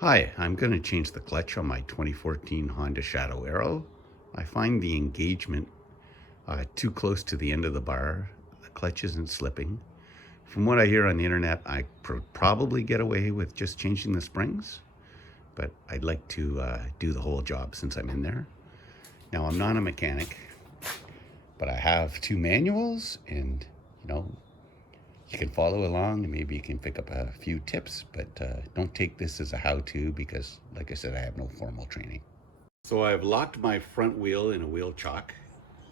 Hi, I'm going to change the clutch on my 2014 Honda Shadow Aero. I find the engagement too close to the end of the bar. The clutch isn't slipping. From what I hear on the internet, I probably get away with just changing the springs, but I'd like to do the whole job since I'm in there. Now, I'm not a mechanic, but I have two manuals, and you can follow along and maybe you can pick up a few tips, but don't take this as a how-to because, like I said, I have no formal training. So I've locked my front wheel in a wheel chock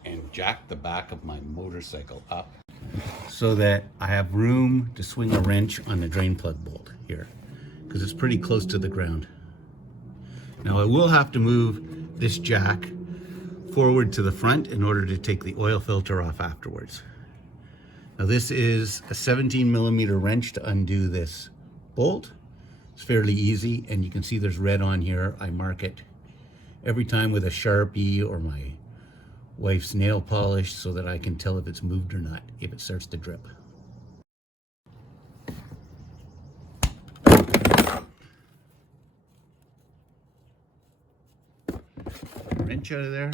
and jacked the back of my motorcycle up so that I have room to swing a wrench on the drain plug bolt here because it's pretty close to the ground. Now I will have to move this jack forward to the front in order to take the oil filter off afterwards. Now this is a 17 millimeter wrench to undo this bolt. It's fairly easy, and you can see there's red on here. I mark it every time with a Sharpie or my wife's nail polish so that I can tell if it's moved or not, if it starts to drip. Wrench out of there.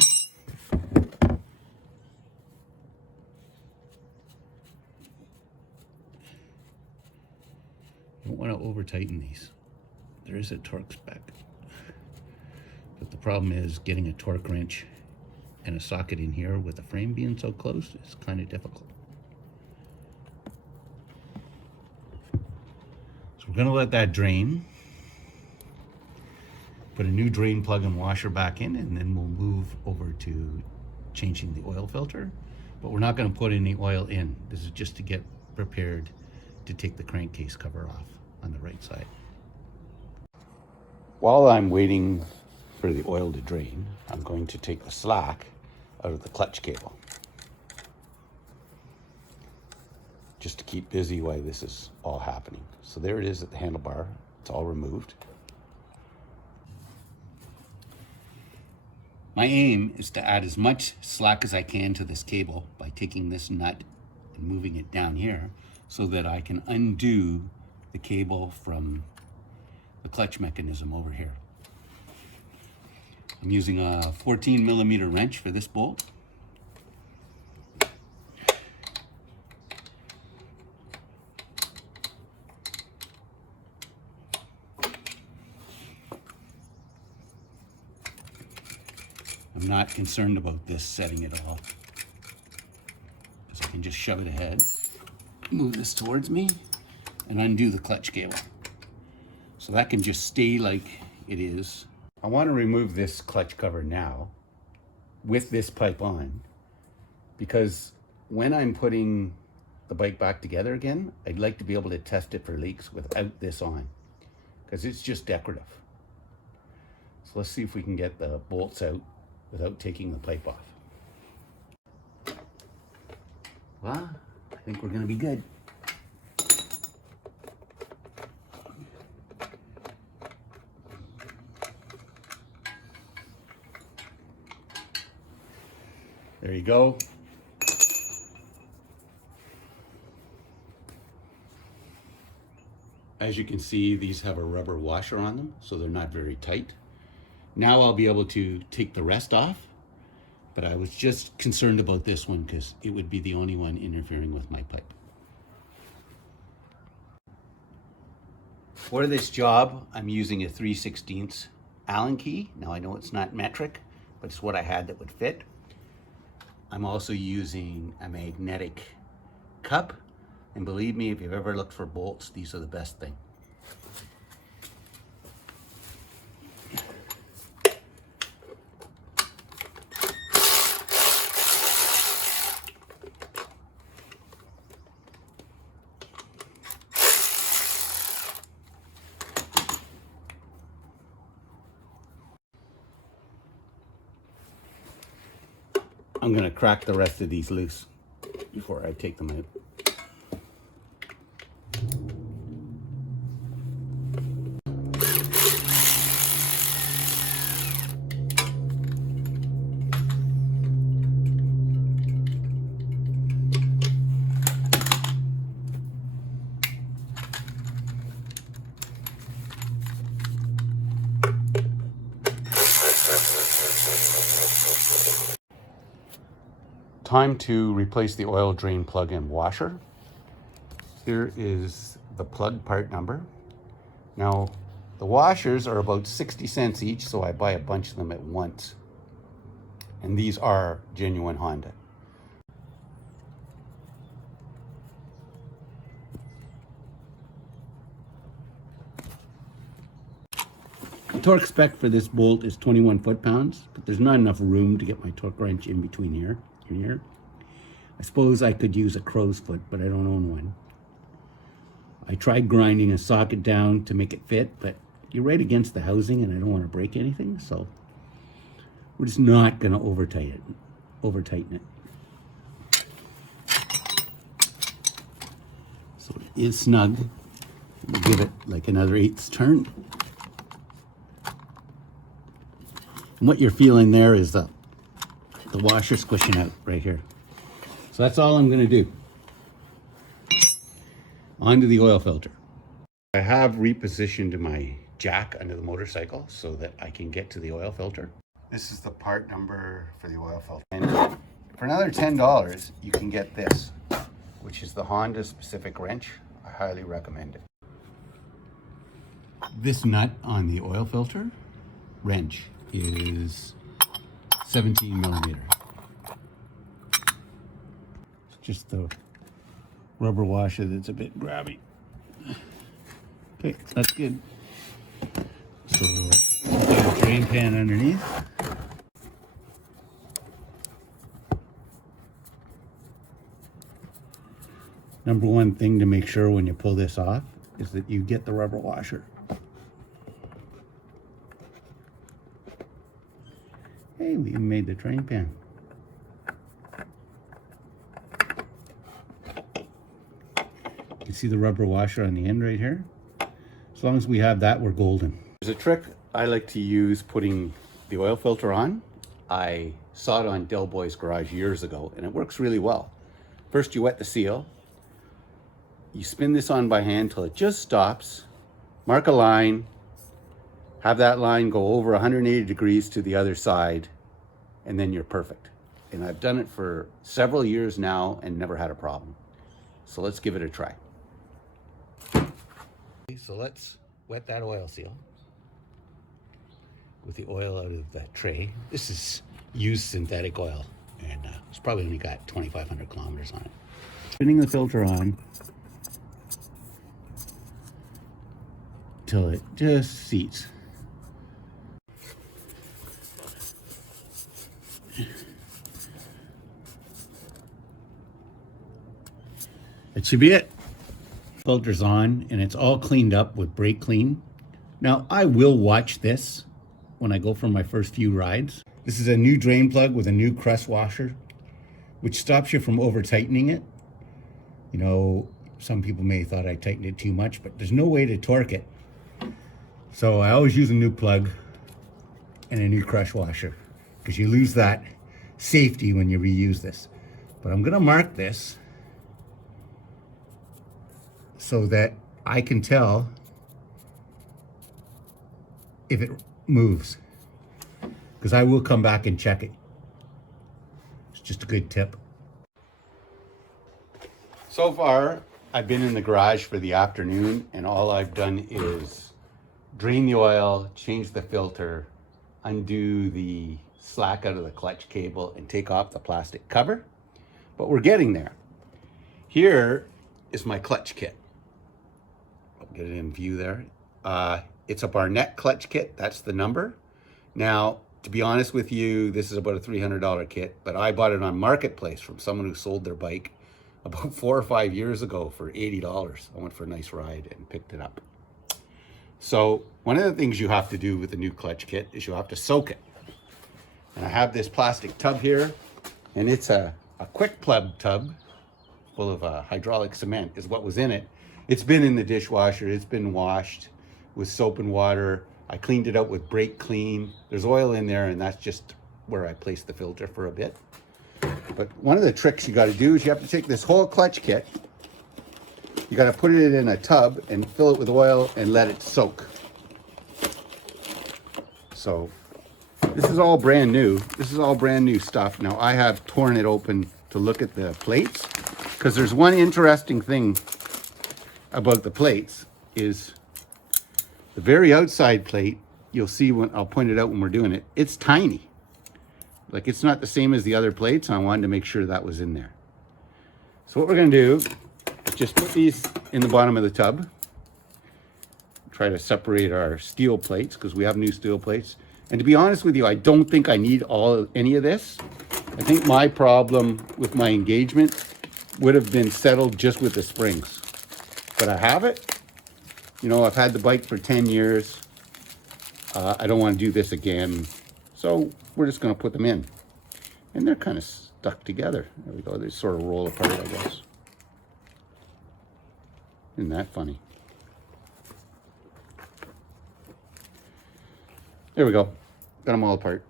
You don't want to over tighten these. There is a torque spec, but the problem is getting a torque wrench and a socket in here with the frame being so close is kind of difficult. So we're going to let that drain, put a new drain plug and washer back in, and then we'll move over to changing the oil filter. But we're not going to put any oil in. This is just to get prepared to take the crankcase cover off on the right side. While I'm waiting for the oil to drain, I'm going to take the slack out of the clutch cable, just to keep busy while this is all happening. So there it is at the handlebar. It's all removed. My aim is to add as much slack as I can to this cable by taking this nut and moving it down here so that I can undo the cable from the clutch mechanism over here. I'm using a 14 millimeter wrench for this bolt. I'm not concerned about this setting at all, because I can just shove it ahead, move this towards me, and undo the clutch cable. So that can just stay like it is. I want to remove this clutch cover now with this pipe on, because when I'm putting the bike back together again, I'd like to be able to test it for leaks without this on, because it's just decorative. So let's see if we can get the bolts out without taking the pipe off. Well, I think we're going to be good. There you go. As you can see, these have a rubber washer on them, so they're not very tight. Now I'll be able to take the rest off, but I was just concerned about this one because it would be the only one interfering with my pipe. For this job, I'm using a 3/16 Allen key. Now I know it's not metric, but it's what I had that would fit. I'm also using a magnetic cup, and believe me, if you've ever looked for bolts, these are the best thing. I'm going to crack the rest of these loose before I take them out. Time to replace the oil drain plug and washer. Here is the plug part number. Now, the washers are about 60 cents each, so I buy a bunch of them at once. And these are genuine Honda. The torque spec for this bolt is 21 foot-pounds, but there's not enough room to get my torque wrench in between here and here. I suppose I could use a crow's foot, but I don't own one. I tried grinding a socket down to make it fit, but you're right against the housing and I don't want to break anything, so we're just not going to over-tighten it. So it is snug. We'll give it like another 1/8 turn. And what you're feeling there is the washer squishing out right here. So that's all I'm going to do. Onto the oil filter. I have repositioned my jack under the motorcycle so that I can get to the oil filter. This is the part number for the oil filter. And for another $10, you can get this, which is the Honda specific wrench. I highly recommend it. This nut on the oil filter wrench is 17 millimeter. It's just the rubber washer that's a bit grabby. Okay, that's good. So we'll put a drain pan underneath. Number one thing to make sure when you pull this off is that you get the rubber washer. Hey, we even made the drain pan. You see the rubber washer on the end right here? As long as we have that, we're golden. There's a trick I like to use putting the oil filter on. I saw it on Del Boy's garage years ago, and it works really well. First, you wet the seal. You spin this on by hand till it just stops. Mark a line. Have that line go over 180 degrees to the other side, and then you're perfect. And I've done it for several years now and never had a problem. So let's give it a try. Okay, so let's wet that oil seal with the oil out of the tray. This is used synthetic oil, and it's probably only got 2,500 kilometers on it. Spinning the filter on till it just seats. That should be it. Filter's on and it's all cleaned up with brake clean. Now I will watch this when I go for my first few rides. This is a new drain plug with a new crest washer, which stops you from over tightening it. You know, some people may have thought I tightened it too much, but there's no way to torque it. So I always use a new plug and a new crest washer because you lose that safety when you reuse this. But I'm gonna mark this so that I can tell if it moves, because I will come back and check it. It's just a good tip. So far, I've been in the garage for the afternoon and all I've done is drain the oil, change the filter, undo the slack out of the clutch cable and take off the plastic cover. But we're getting there. Here is my clutch kit. I'll get it in view there. It's a Barnett clutch kit, that's the number. Now, to be honest with you, this is about a $300 kit, but I bought it on Marketplace from someone who sold their bike about 4 or 5 years ago for $80. I went for a nice ride and picked it up. So one of the things you have to do with the new clutch kit is you have to soak it. And I have this plastic tub here, and it's a quick plug tub full of hydraulic cement is what was in it. It's been in the dishwasher, it's been washed with soap and water. I cleaned it out with brake clean. There's oil in there, and that's just where I placed the filter for a bit. But one of the tricks you gotta do is you have to take this whole clutch kit, you gotta put it in a tub and fill it with oil and let it soak. So this is all brand new. This is all brand new stuff. Now I have torn it open to look at the plates, because there's one interesting thing about the plates is the very outside plate. You'll see when I'll point it out when we're doing it, it's tiny. Like, it's not the same as the other plates, and I wanted to make sure that was in there. So what we're gonna do is just put these in the bottom of the tub. Try to separate our steel plates, because we have new steel plates. And to be honest with you, I don't think I need any of this. I think my problem with my engagement would have been settled just with the springs. But I have it. You know, I've had the bike for 10 years. I don't want to do this again. So we're just going to put them in. And they're kind of stuck together. There we go. They sort of roll apart, I guess. Isn't that funny? There we go. Got them all apart.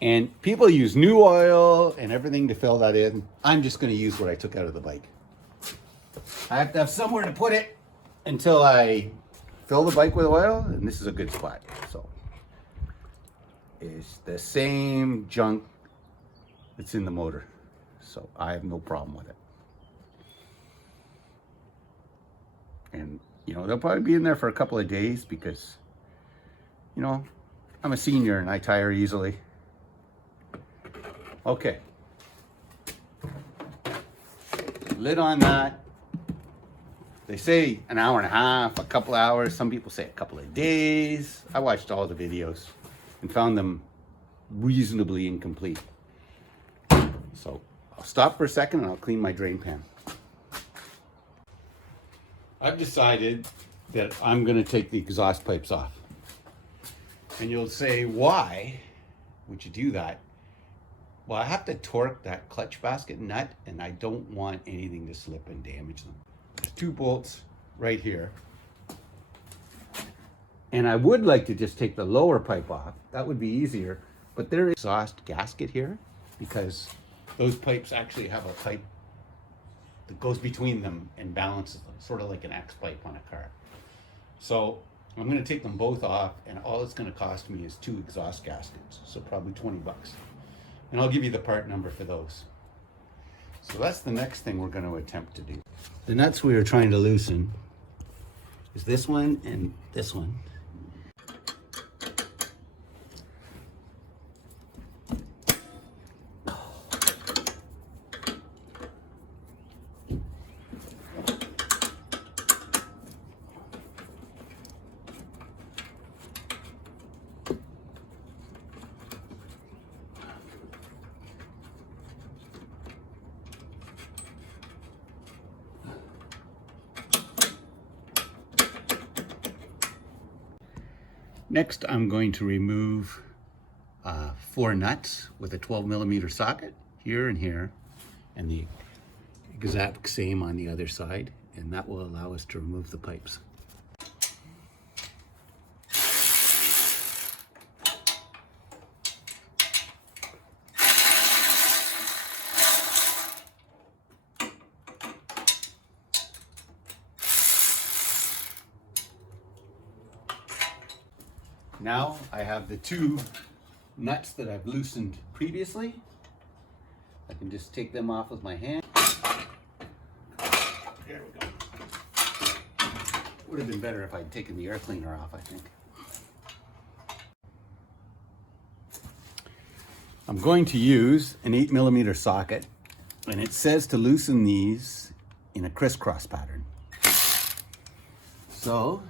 And people use new oil and everything to fill that in. I'm just going to use what I took out of the bike. I have to have somewhere to put it until I fill the bike with oil, and this is a good spot. So it's the same junk that's in the motor, so I have no problem with it. And you know, they'll probably be in there for a couple of days because, you know, I'm a senior and I tire easily. Okay, lid on that. They say an hour and a half, a couple hours. Some people say a couple of days. I watched all the videos and found them reasonably incomplete. So I'll stop for a second and I'll clean my drain pan. I've decided that I'm going to take the exhaust pipes off. And you'll say, why would you do that? Well, I have to torque that clutch basket nut, and I don't want anything to slip and damage them. There's 2 bolts right here. And I would like to just take the lower pipe off. That would be easier. But there is an exhaust gasket here, because those pipes actually have a pipe that goes between them and balances them, sort of like an X pipe on a car. So I'm going to take them both off, and all it's going to cost me is 2 exhaust gaskets, so probably 20 bucks. And I'll give you the part number for those. So that's the next thing we're going to attempt to do. The nuts we are trying to loosen is this one and this one. Next, I'm going to remove 4 nuts with a 12mm socket here and here, and the exact same on the other side, and that will allow us to remove the pipes. Now I have the 2 nuts that I've loosened previously. I can just take them off with my hand. There we go. Would have been better if I'd taken the air cleaner off, I think. I'm going to use an 8mm socket, and it says to loosen these in a crisscross pattern. So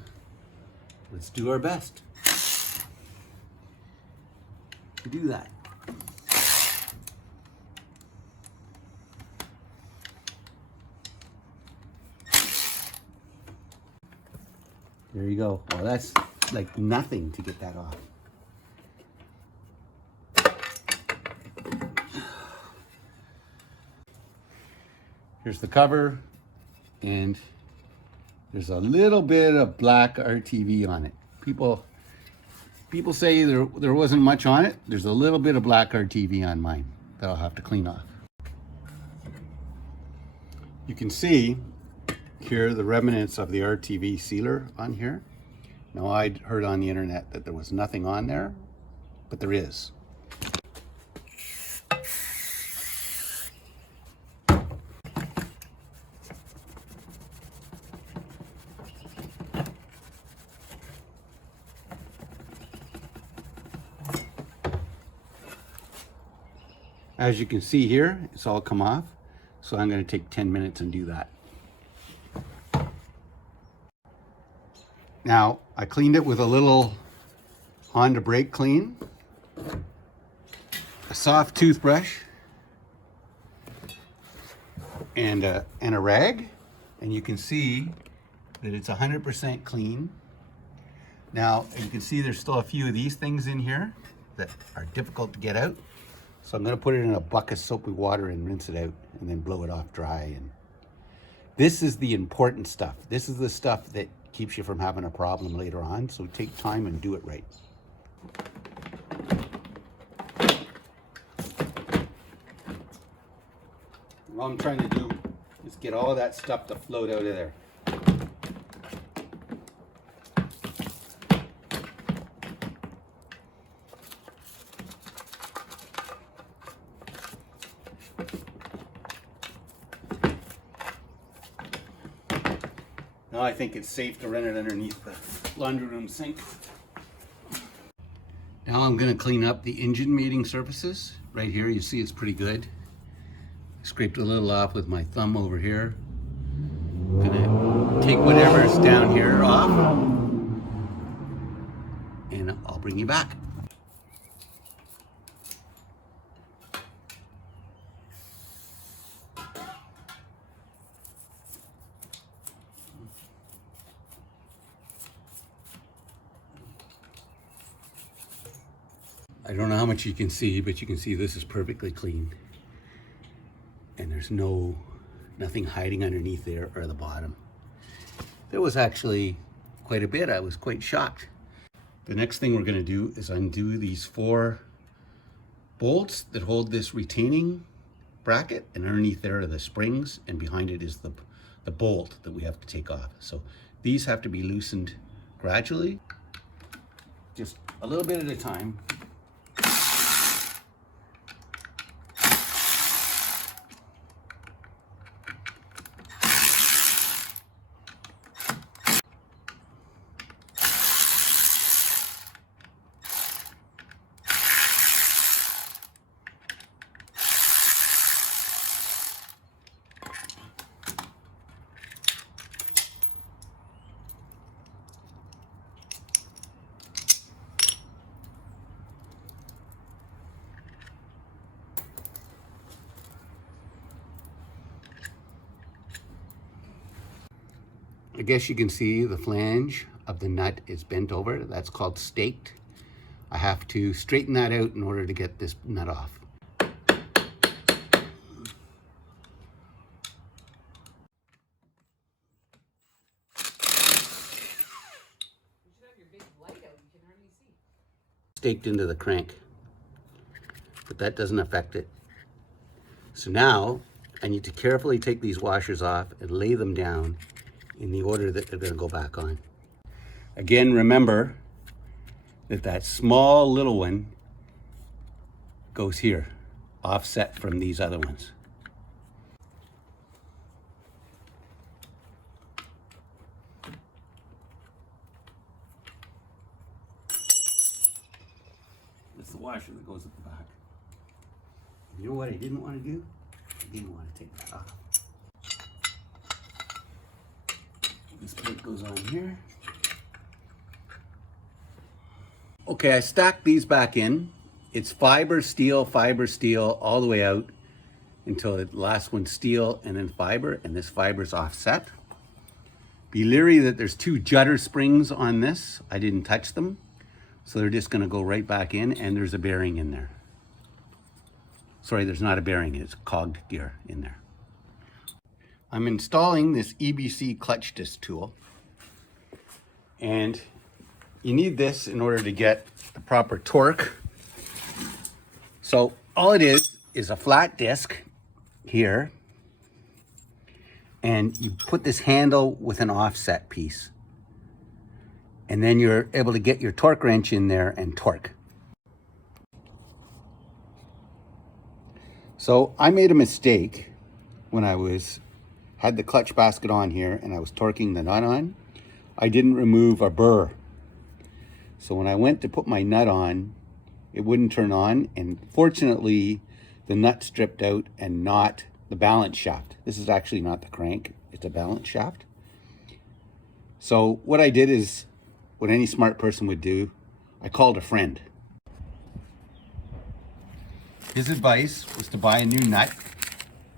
let's do our best to do that. There you go. Well, that's like nothing to get that off. Here's the cover, and there's a little bit of black RTV on it. People say there wasn't much on it. There's a little bit of black RTV on mine that I'll have to clean off. You can see here the remnants of the RTV sealer on here. Now, I'd heard on the internet that there was nothing on there, but there is. As you can see here, it's all come off. So I'm going to take 10 minutes and do that. Now, I cleaned it with a little Honda brake clean, a soft toothbrush, and a rag. And you can see that it's 100% clean. Now, you can see there's still a few of these things in here that are difficult to get out. So I'm going to put it in a bucket of soapy water and rinse it out and then blow it off dry. And this is the important stuff. This is the stuff that keeps you from having a problem later on. So take time and do it right. All I'm trying to do is get all that stuff to float out of there. Now I think it's safe to run it underneath the laundry room sink. Now I'm going to clean up the engine mating surfaces. Right here you see it's pretty good. Scraped a little off with my thumb over here. Gonna take whatever's down here off and I'll bring you back. I don't know how much you can see, but you can see this is perfectly clean. And there's nothing hiding underneath there or the bottom. There was actually quite a bit. I was quite shocked. The next thing we're going to do is undo these 4 bolts that hold this retaining bracket, and underneath there are the springs, and behind it is the bolt that we have to take off. So these have to be loosened gradually, just a little bit at a time. I guess you can see the flange of the nut is bent over. That's called staked. I have to straighten that out in order to get this nut off. Staked into the crank, but that doesn't affect it. So now I need to carefully take these washers off and lay them down in the order that they're going to go back on. Again, remember that small little one goes here, offset from these other ones. It's the washer that goes at the back. You know what I didn't want to do? I didn't want to take that off. This plate goes on here. Okay, I stacked these back in. It's fiber, steel, all the way out until the last one's steel and then fiber, and this fiber's offset. Be leery that there's 2 judder springs on this. I didn't touch them, so they're just gonna go right back in, and there's a bearing in there. Sorry, there's not a bearing, it's cogged gear in there. I'm installing this EBC clutch disc tool, and you need this in order to get the proper torque. So all it is a flat disc here, and you put this handle with an offset piece, and then you're able to get your torque wrench in there and torque. So I made a mistake when I had the clutch basket on here and I was torquing the nut on. I didn't remove a burr. So when I went to put my nut on, it wouldn't turn on, and fortunately the nut stripped out and not the balance shaft. This is actually not the crank, it's a balance shaft. So what I did is what any smart person would do, I called a friend. His advice was to buy a new nut.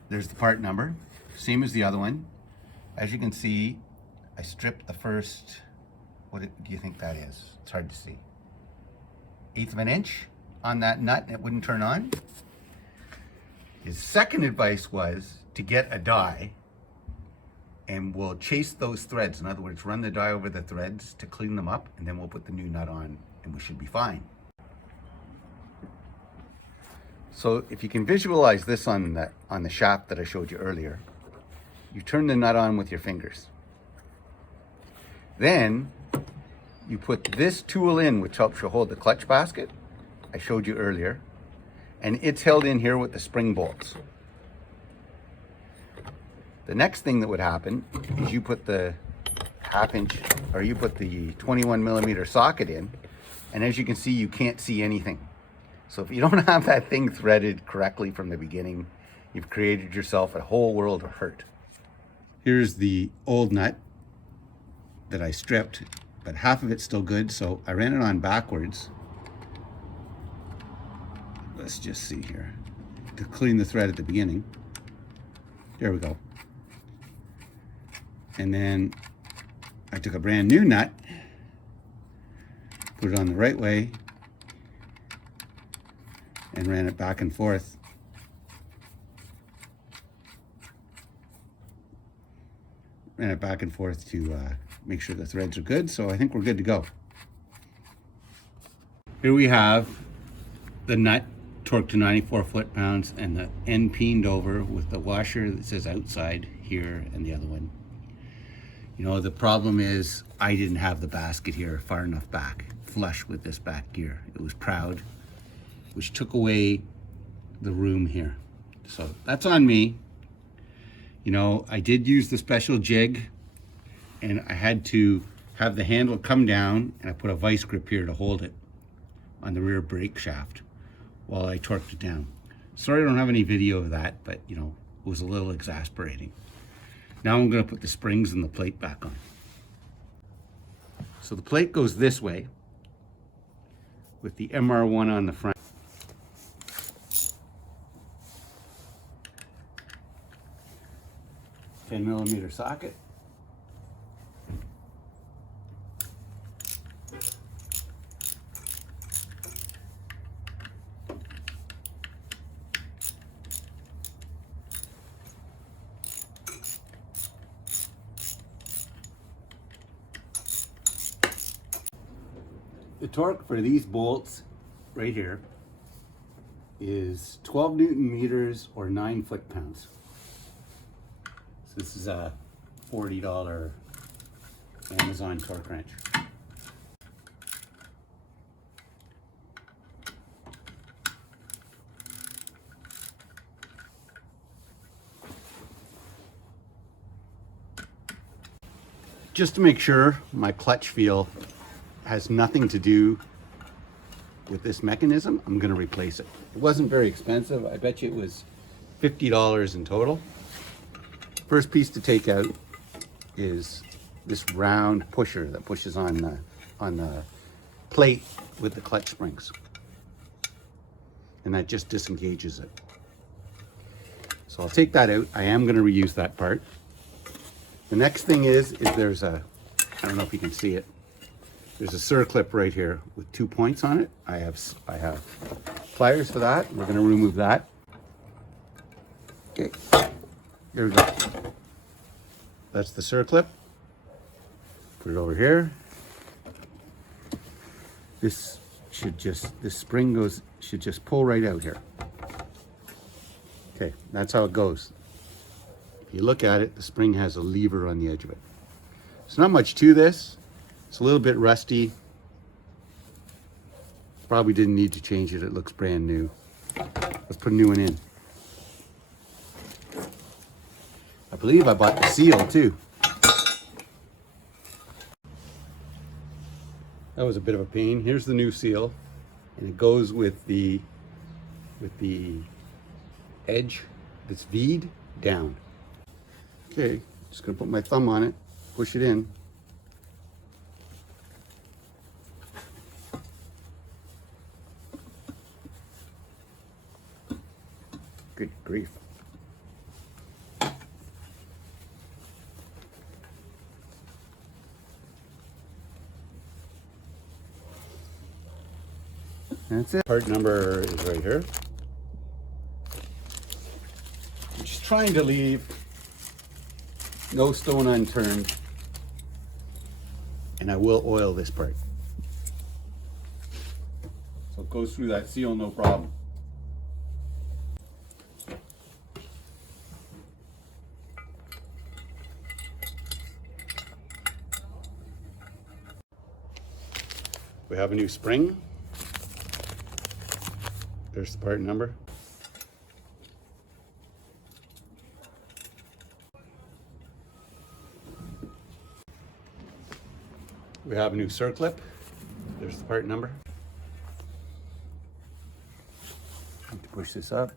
There's the part number, same as the other one. As you can see, I stripped the first, what do you think that is? It's hard to see. 1/8 of an inch on that nut and it wouldn't turn on. His second advice was to get a die and we'll chase those threads. In other words, run the die over the threads to clean them up, and then we'll put the new nut on and we should be fine. So if you can visualize this on the shaft that I showed you earlier, you turn the nut on with your fingers. Then you put this tool in, which helps you hold the clutch basket I showed you earlier, and it's held in here with the spring bolts. The next thing that would happen is you put the 1/2 inch, or you put the 21mm socket in, and as you can see, you can't see anything. So if you don't have that thing threaded correctly from the beginning, you've created yourself a whole world of hurt. Here's the old nut that I stripped, but half of it's still good, so I ran it on backwards. Let's just see here, to clean the thread at the beginning. There we go. And then I took a brand new nut, put it on the right way, and ran it back and forth. Ran it back and forth to make sure the threads are good, so I think we're good to go. Here we have the nut torqued to 94 foot-pounds and the end peened over with the washer that says outside here and the other one. You know, the problem is I didn't have the basket here far enough back, flush with this back gear. It was proud, which took away the room here. So that's on me. You know, I did use the special jig and I had to have the handle come down, and I put a vice grip here to hold it on the rear brake shaft while I torqued it down. Sorry I don't have any video of that, but you know, it was a little exasperating. Now I'm gonna put the springs and the plate back on. So the plate goes this way with the MR1 on the front. A 10mm socket. The torque for these bolts right here is 12 Newton meters or 9 foot-pounds. So this is a $40 Amazon torque wrench. Just to make sure my clutch feel has nothing to do with this mechanism, I'm going to replace it. It wasn't very expensive. I bet you it was $50 in total. First piece to take out is this round pusher that pushes on the plate with the clutch springs, and that just disengages it. So I'll take that out. I am going to reuse that part. The next thing is there's a, I don't know if you can see it, there's a circlip right here with 2 points on it. I have pliers for that. We're going to remove that. Okay, here we go. That's the circlip. Put it over here. This spring should just pull right out here. Okay, that's how it goes. If you look at it, the spring has a lever on the edge of it. There's not much to this. It's a little bit rusty. Probably didn't need to change it. It looks brand new. Let's put a new one in. I believe I bought the seal too. That was a bit of a pain. Here's the new seal, and it goes with the edge that's V'd down. Okay, just gonna put my thumb on it, push it in. Good grief. That's it. Part number is right here. I'm just trying to leave no stone unturned, and I will oil this part. So it goes through that seal no problem. We have a new spring. There's the part number. We have a new circlip. There's the part number. Need to push this up.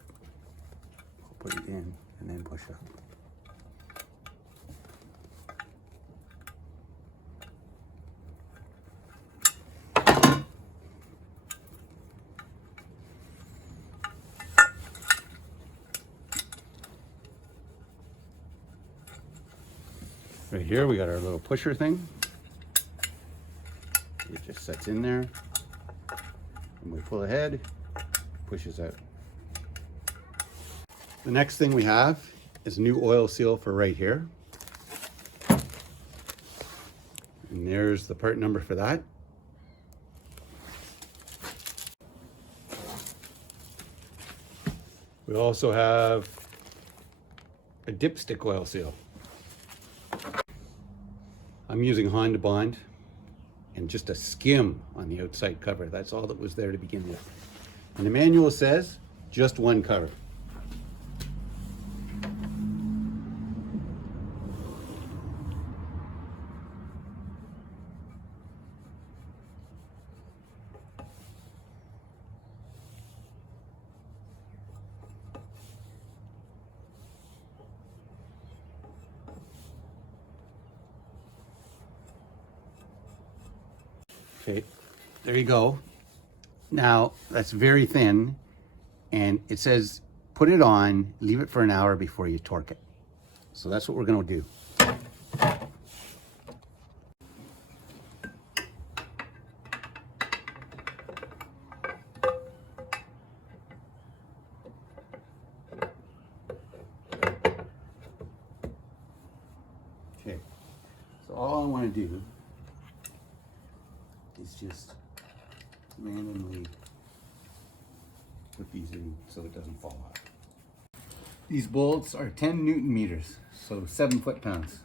Put it in and then push up. Right here we got our little pusher thing. It just sets in there. When we pull ahead, pushes out. The next thing we have is a new oil seal for right here. And there's the part number for that. We also have a dipstick oil seal. I'm using Honda Bond and just a skim on the outside cover. That's all that was there to begin with. And the manual says just one cover. Okay, there you go. Now, that's very thin, and it says put it on, leave it for an hour before you torque it. So that's what we're gonna do. Okay, so all I wanna do is just randomly put these in so it doesn't fall off. These bolts are 10 Newton meters, so 7 foot-pounds.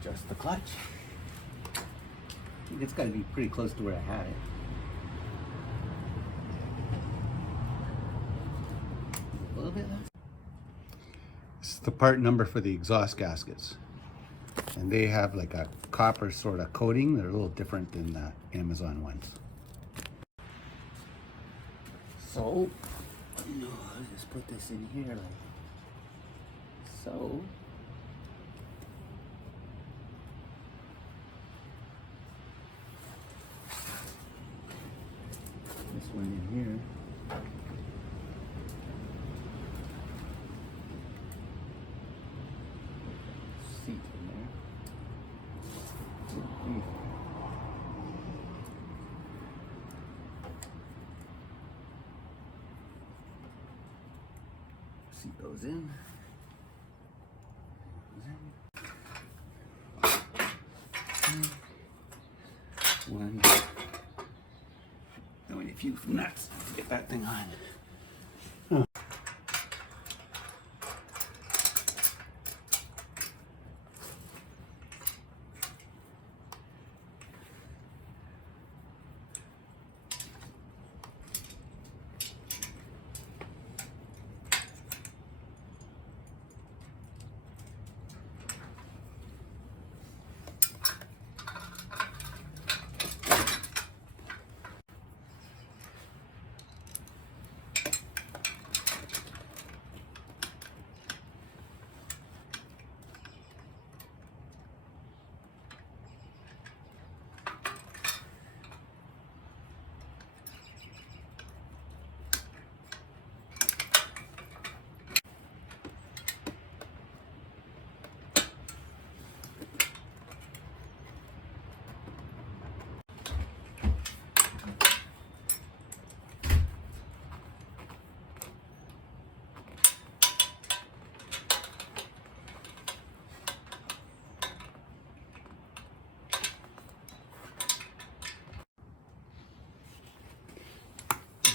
Just the clutch. I think it's got to be pretty close to where I had it. A little bit less. This is the part number for the exhaust gaskets. And they have like a copper sort of coating. They're a little different than the Amazon ones. So, I'll just put this in here like so. This one in here. Seat goes in. One. Now we need a few nuts to get that thing on.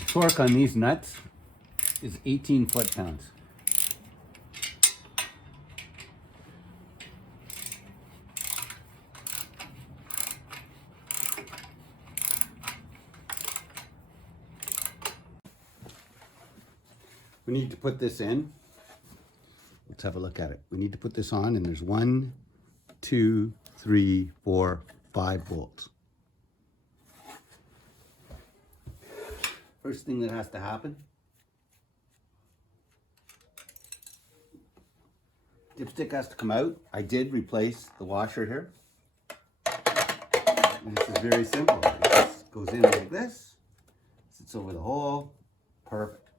Torque on these nuts is 18 foot-pounds. We need to put this in. Let's have a look at it. We need to put this on, and there's 1, 2, 3, 4, 5 bolts. First thing that has to happen, dipstick has to come out. I did replace the washer here. And this is very simple. It just goes in like this, sits over the hole, perfect.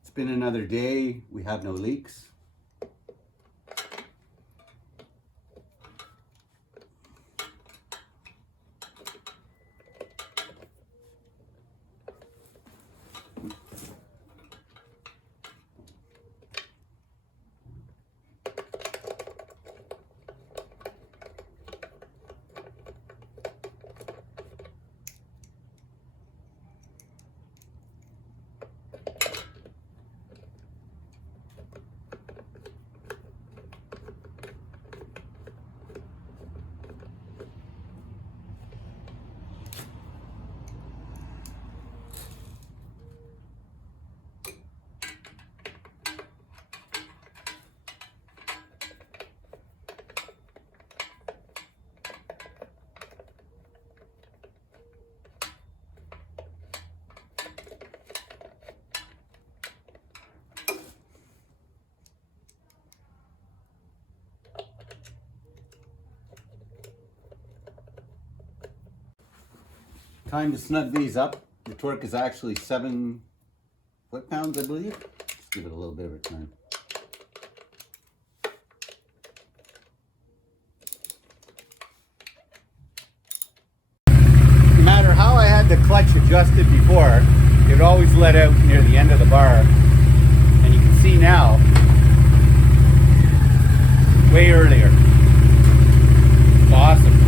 It's been another day. We have no leaks. Time to snug these up. The torque is actually 7 foot-pounds, I believe. Let's give it a little bit of a turn. No matter how I had the clutch adjusted before, it always let out near the end of the bar. And you can see now, way earlier. It's awesome.